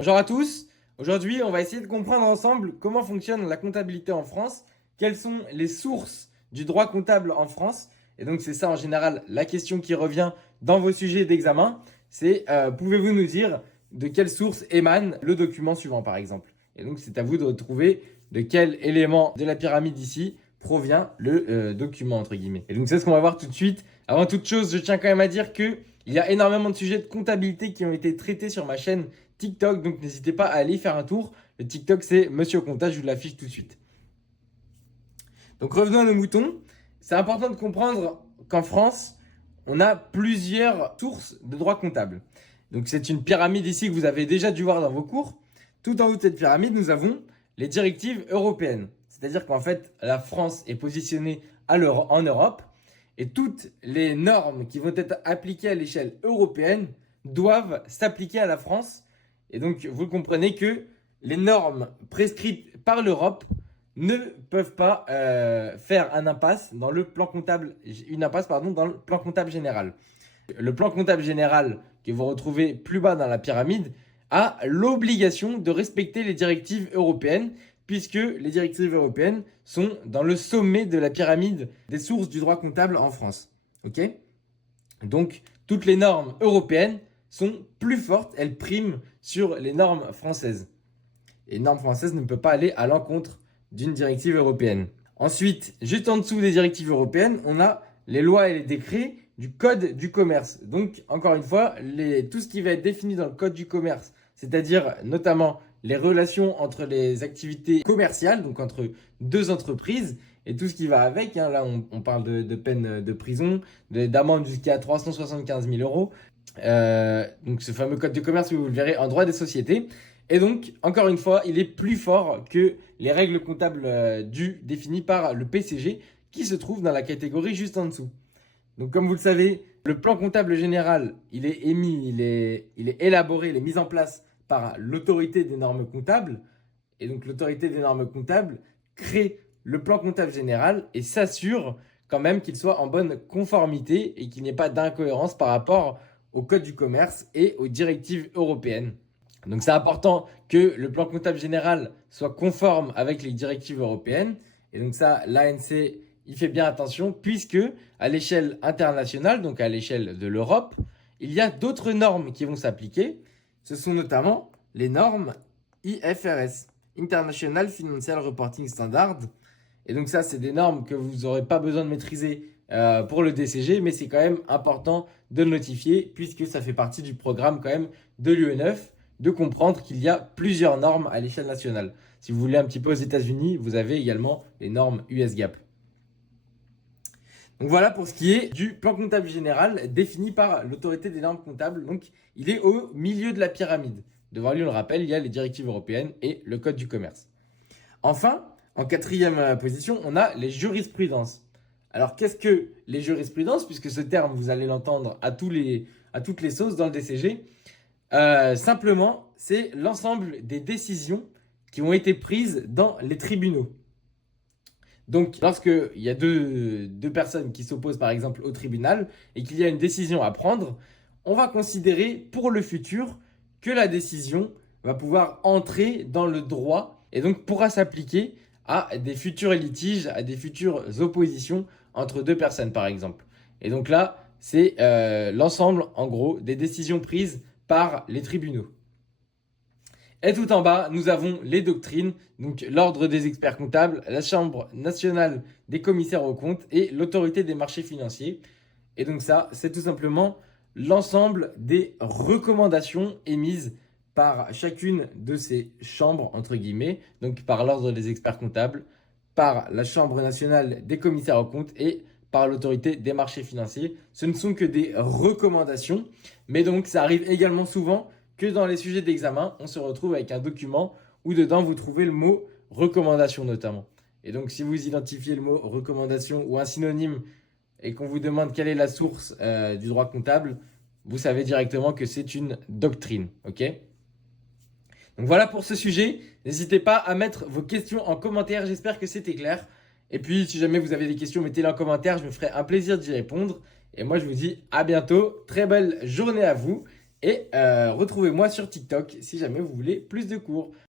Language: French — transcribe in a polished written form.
Bonjour à tous. Aujourd'hui, on va essayer de comprendre ensemble comment fonctionne la comptabilité en France, quelles sont les sources du droit comptable en France. Et donc, c'est ça en général la question qui revient dans vos sujets d'examen. C'est pouvez-vous nous dire de quelle source émane le document suivant, par exemple. Et donc, c'est à vous de retrouver de quel élément de la pyramide ici provient le document, entre guillemets. Et donc, c'est ce qu'on va voir tout de suite. Avant toute chose, je tiens quand même à dire que il y a énormément de sujets de comptabilité qui ont été traités sur ma chaîne TikTok, donc n'hésitez pas à aller faire un tour. Le TikTok, c'est Monsieur Compta, je vous l'affiche tout de suite. Donc revenons à nos moutons. C'est important de comprendre qu'en France, on a plusieurs sources de droit comptable. Donc c'est une pyramide ici que vous avez déjà dû voir dans vos cours. Tout en haut de cette pyramide, nous avons les directives européennes. C'est-à-dire qu'en fait, la France est positionnée en Europe et toutes les normes qui vont être appliquées à l'échelle européenne doivent s'appliquer à la France. Et donc, vous comprenez que les normes prescrites par l'Europe ne peuvent pas faire une impasse dans le plan comptable général. Le plan comptable général que vous retrouvez plus bas dans la pyramide a l'obligation de respecter les directives européennes, puisque les directives européennes sont dans le sommet de la pyramide des sources du droit comptable en France. Ok? Donc, toutes les normes européennes sont plus fortes, elles priment sur les normes françaises. Et les normes françaises ne peuvent pas aller à l'encontre d'une directive européenne. Ensuite, juste en dessous des directives européennes, on a les lois et les décrets du code du commerce. Donc, encore une fois, tout ce qui va être défini dans le code du commerce, c'est-à-dire notamment les relations entre les activités commerciales, donc entre deux entreprises, et tout ce qui va avec. Là, on parle de peine de prison, d'amende jusqu'à 375 000 euros. Donc, ce fameux code du commerce, vous le verrez en droit des sociétés. Et donc, encore une fois, il est plus fort que les règles comptables définies par le PCG qui se trouve dans la catégorie juste en dessous. Donc, comme vous le savez, le plan comptable général, il est émis, il est élaboré, il est mis en place par l'autorité des normes comptables. Et donc, l'autorité des normes comptables crée le plan comptable général et s'assure quand même qu'il soit en bonne conformité et qu'il n'y ait pas d'incohérence par rapport au code du commerce et aux directives européennes. Donc c'est important que le plan comptable général soit conforme avec les directives européennes. Et donc ça, l'ANC, il fait bien attention puisque à l'échelle internationale, donc à l'échelle de l'Europe, il y a d'autres normes qui vont s'appliquer. Ce sont notamment les normes IFRS, International Financial Reporting Standard. Et donc ça, c'est des normes que vous n'aurez pas besoin de maîtriser pour le DCG, mais c'est quand même important de le notifier puisque ça fait partie du programme quand même de l'UE9 de comprendre qu'il y a plusieurs normes à l'échelle nationale. Si vous voulez un petit peu aux États-Unis, vous avez également les normes US GAAP. Donc voilà pour ce qui est du plan comptable général défini par l'autorité des normes comptables. Donc il est au milieu de la pyramide. Devant lui, on le rappelle, il y a les directives européennes et le code du commerce. Enfin, en quatrième position, on a les jurisprudences. Alors qu'est-ce que les jurisprudences? Puisque ce terme, vous allez l'entendre à toutes les sauces dans le DCG. Simplement, c'est l'ensemble des décisions qui ont été prises dans les tribunaux. Donc, lorsqu'il y a deux personnes qui s'opposent par exemple au tribunal et qu'il y a une décision à prendre, on va considérer pour le futur que la décision va pouvoir entrer dans le droit et donc pourra s'appliquer à des futurs litiges, à des futures oppositions entre deux personnes par exemple. Et donc là, c'est l'ensemble en gros des décisions prises par les tribunaux. Et tout en bas, nous avons les doctrines, donc l'ordre des experts comptables, la Chambre nationale des commissaires aux comptes et l'autorité des marchés financiers. Et donc ça, c'est tout simplement l'ensemble des recommandations émises par chacune de ces chambres, entre guillemets, donc par l'ordre des experts comptables, par la Chambre nationale des commissaires aux comptes et par l'autorité des marchés financiers. Ce ne sont que des recommandations, mais donc ça arrive également souvent que dans les sujets d'examen, on se retrouve avec un document où dedans vous trouvez le mot recommandation notamment. Et donc si vous identifiez le mot recommandation ou un synonyme et qu'on vous demande quelle est la source du droit comptable, vous savez directement que c'est une doctrine. Ok? Donc voilà pour ce sujet. N'hésitez pas à mettre vos questions en commentaire. J'espère que c'était clair. Et puis si jamais vous avez des questions, mettez-les en commentaire. Je me ferai un plaisir d'y répondre. Et moi je vous dis à bientôt. Très belle journée à vous. Et retrouvez-moi sur TikTok si jamais vous voulez plus de cours.